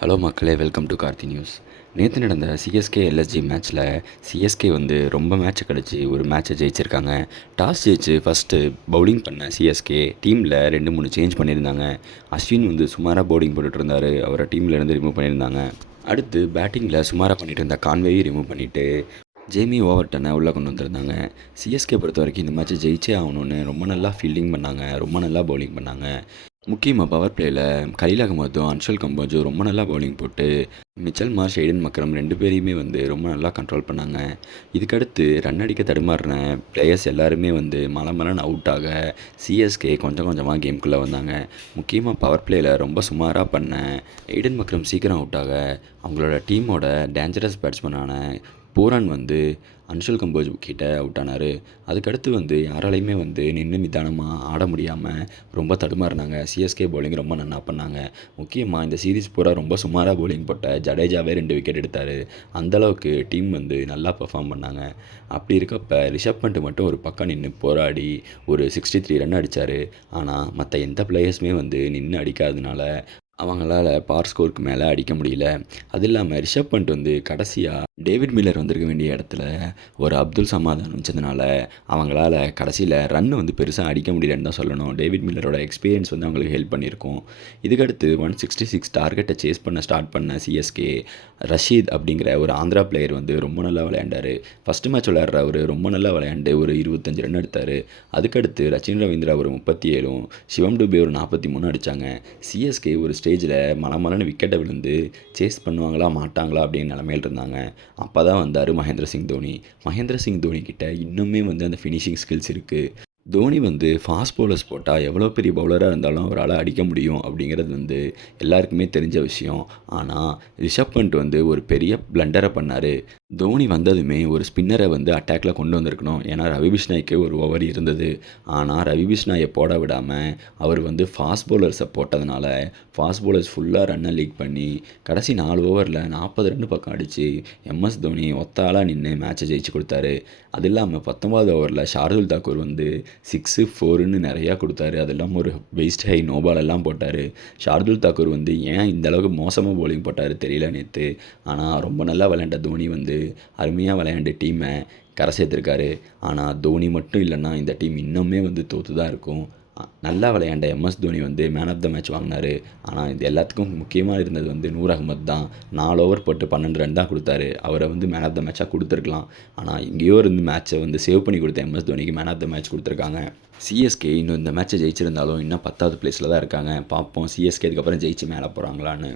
Hello மக்களே, welcome to Karthi news. நேற்று நடந்த சிஎஸ்கே எல்எஸ்ஜி மேட்ச்சில் சிஎஸ்கே ரொம்ப மேட்ச்சை கழிச்சு ஒரு மேட்ச்சை ஜெயிச்சிருக்காங்க. டாஸ் ஜெயிச்சு ஃபஸ்ட்டு பவுலிங் பண்ண சிஎஸ்கே டீமில் 2-3 சேஞ்ச் பண்ணியிருந்தாங்க. அஸ்வின் சுமாராக பவுலிங் போட்டுட்டு இருந்தார், அவரை டீம்லேருந்து ரிமூவ் பண்ணியிருந்தாங்க. அடுத்து பேட்டிங்கில் சுமாராக பண்ணிட்டு இருந்த கான்வேயை ரிமூவ் பண்ணிவிட்டு ஜேமி ஓவர்டனை உள்ளே கொண்டு வந்திருந்தாங்க. சிஎஸ்கே பொறுத்த வரைக்கும் இந்த மேட்ச்சை ஜெயிச்சே ஆகணும்னு ரொம்ப நல்லா ஃபீல்டிங் பண்ணாங்க, ரொம்ப நல்லா பவுலிங் பண்ணாங்க. முக்கியமாக பவர் பிளேயில் கலீல் அகமதும் அன்ஷல் கம்போஜும் ரொம்ப நல்லா பவுலிங் போட்டு மிச்சல் மார்ஷ், எய்டன் மக்ரம் 2 பேரையுமே ரொம்ப நல்லா கண்ட்ரோல் பண்ணாங்க. இதுக்கடுத்து ரன் அடிக்க தடுமாறின பிளேயர்ஸ் எல்லாருமே மலமலன்னு அவுட் ஆக சிஎஸ்கே கொஞ்சம் கொஞ்சமாக கேம்குள்ளே வந்தாங்க. முக்கியமாக பவர் பிளேயில் ரொம்ப சுமாராக பண்ண எய்டன் மக்ரம் சீக்கிரம் அவுட் ஆக அவங்களோட டீமோட டேஞ்சரஸ் பேட்ஸ்மேனான பூரான் அன்ஷல் கம்போஜ் கிட்ட அவுட் ஆனார். அதுக்கடுத்து யாராலையுமே நின்று நிதானமாக ஆட முடியாமல் ரொம்ப தடுமாறினாங்க. சிஎஸ்கே பவுலிங் ரொம்ப நல்லா பண்ணாங்க. முக்கியமாக இந்த சீரீஸ் பூரா ரொம்ப சுமாராக பவுலிங் போட்ட ஜடேஜாவே 2 விக்கெட் எடுத்தார். அந்தளவுக்கு டீம் நல்லா பெர்ஃபார்ம் பண்ணாங்க. அப்படி இருக்கப்ப ரிஷப் பண்ட் மட்டும் ஒரு பக்கம் நின்று போராடி ஒரு 63 ரன் அடித்தார். ஆனால் மற்ற எந்த பிளேயர்ஸுமே நின்று அடிக்காததுனால அவங்களால பார் ஸ்கோருக்கு மேலே அடிக்க முடியல. அது இல்லாமல் ரிஷப் பண்ட் கடைசியாக டேவிட் மில்லர் வந்திருக்க வேண்டிய இடத்துல ஒரு அப்துல் சமாத் அனுப்பிச்சதுனால அவங்களால கடைசியில் ரன் பெருசாக அடிக்க முடியலன்னு தான் சொல்லணும். டேவிட் மில்லரோட எக்ஸ்பீரியன்ஸ் அவங்களுக்கு ஹெல்ப் பண்ணியிருக்கும். இதுக்கடுத்து 166 டார்கெட்டை சேஸ் பண்ண ஸ்டார்ட் பண்ண சிஎஸ்கே ரஷீத் அப்படிங்கிற ஒரு ஆந்திரா பிளேயர் ரொம்ப நல்லா விளையாண்டார். ஃபஸ்ட்டு மேட்ச் விளையாடுற அவர் ரொம்ப நல்லா விளையாண்டு ஒரு 25 ரன் எடுத்தார். அதுக்கடுத்து ரச்சின் ரவீந்திரா ஒரு 37ம் சிவம் டுபே ஒரு 43 அடித்தாங்க. சிஎஸ்கே ஒரு ஸ்டேஜில் மலமலன்னு விக்கெட்டை விழுந்து சேஸ் பண்ணுவாங்களா மாட்டாங்களா அப்படின்னு நிலமையில் இருந்தாங்க. அப்போ தான் வந்தார் மகேந்திர சிங் தோனி. மகேந்திர சிங் தோனி கிட்ட இன்னுமே அந்த ஃபினிஷிங் ஸ்கில்ஸ் இருக்குது. தோனி ஃபாஸ்ட் பவுலர்ஸ் போட்டால் எவ்வளோ பெரிய பவுலராக இருந்தாலும் அவரால் அடிக்க முடியும் அப்படிங்கிறது எல்லாருக்குமே தெரிஞ்ச விஷயம். ஆனால் ரிஷப் பண்ட் ஒரு பெரிய பிளண்டரை பண்ணார். தோனி வந்ததுமே ஒரு ஸ்பின்னரை அட்டாக்ல கொண்டு வந்திருக்கணும். ஏன்னா ரவி பிஷ்னாய்க்கு ஒரு ஓவர் இருந்தது. ஆனால் ரவி பிஷ்னாயை போட விடாமல் அவர் ஃபாஸ்ட் பவுலர்ஸை போட்டதுனால ஃபாஸ்ட் பவுலர்ஸ் ஃபுல்லாக ரன்னை லீக் பண்ணி கடைசி 4 ஓவரில் 40 ரன் பக்கம் அடித்து எம்எஸ் தோனி ஒத்தாளாக நின்று மேட்சை ஜெயிச்சு கொடுத்தாரு. அது இல்லாமல் 19வது ஓவரில் ஷார்துல் தாக்கூர் 6, 4ன்னு நிறையா கொடுத்தாரு. அது இல்லாமல் ஒரு வெயிஸ்ட் ஹை நோபால் எல்லாம் போட்டார். ஷார்துல் தாக்கூர் ஏன் இந்தளவுக்கு மோசமாக பவுலிங் போட்டார் தெரியல நேற்று. ஆனால் ரொம்ப நல்லா விளையாண்ட தோனி அருமையாக விளையாண்டு டீமை கரை சேர்த்துருக்காரு. ஆனால் தோனி மட்டும் இல்லைன்னா இந்த டீம் இன்னுமே தோற்று தான் இருக்கும். நல்லா விளையாண்ட MS Dhoni man of the match வாங்கினார். ஆனால் இது எல்லாத்துக்கும் முக்கியமாக இருந்தது நூர் அகமது தான். 4 ஓவர் போட்டு 12 ரன் தான் கொடுத்தாரு. அவரை மேன் ஆஃப் த மேட்சாக கொடுத்துருக்கலாம். ஆனால் எங்கேயோ இருந்து மேட்ச்சை சேவ் பண்ணி கொடுத்த எம்எஸ் தோனிக்கு மேன் ஆஃப் த மேட்ச் கொடுத்துருக்காங்க. சிஎஸ்கே இன்னும் இந்த மேட்ச்சை ஜெயிச்சிருந்தாலும் இன்னும் 10வது பிளேஸில் தான் இருக்காங்க. பார்ப்போம் சிஎஸ்கே அதுக்கப்புறம் ஜெயிச்சு மேலே போகிறாங்களான்னு.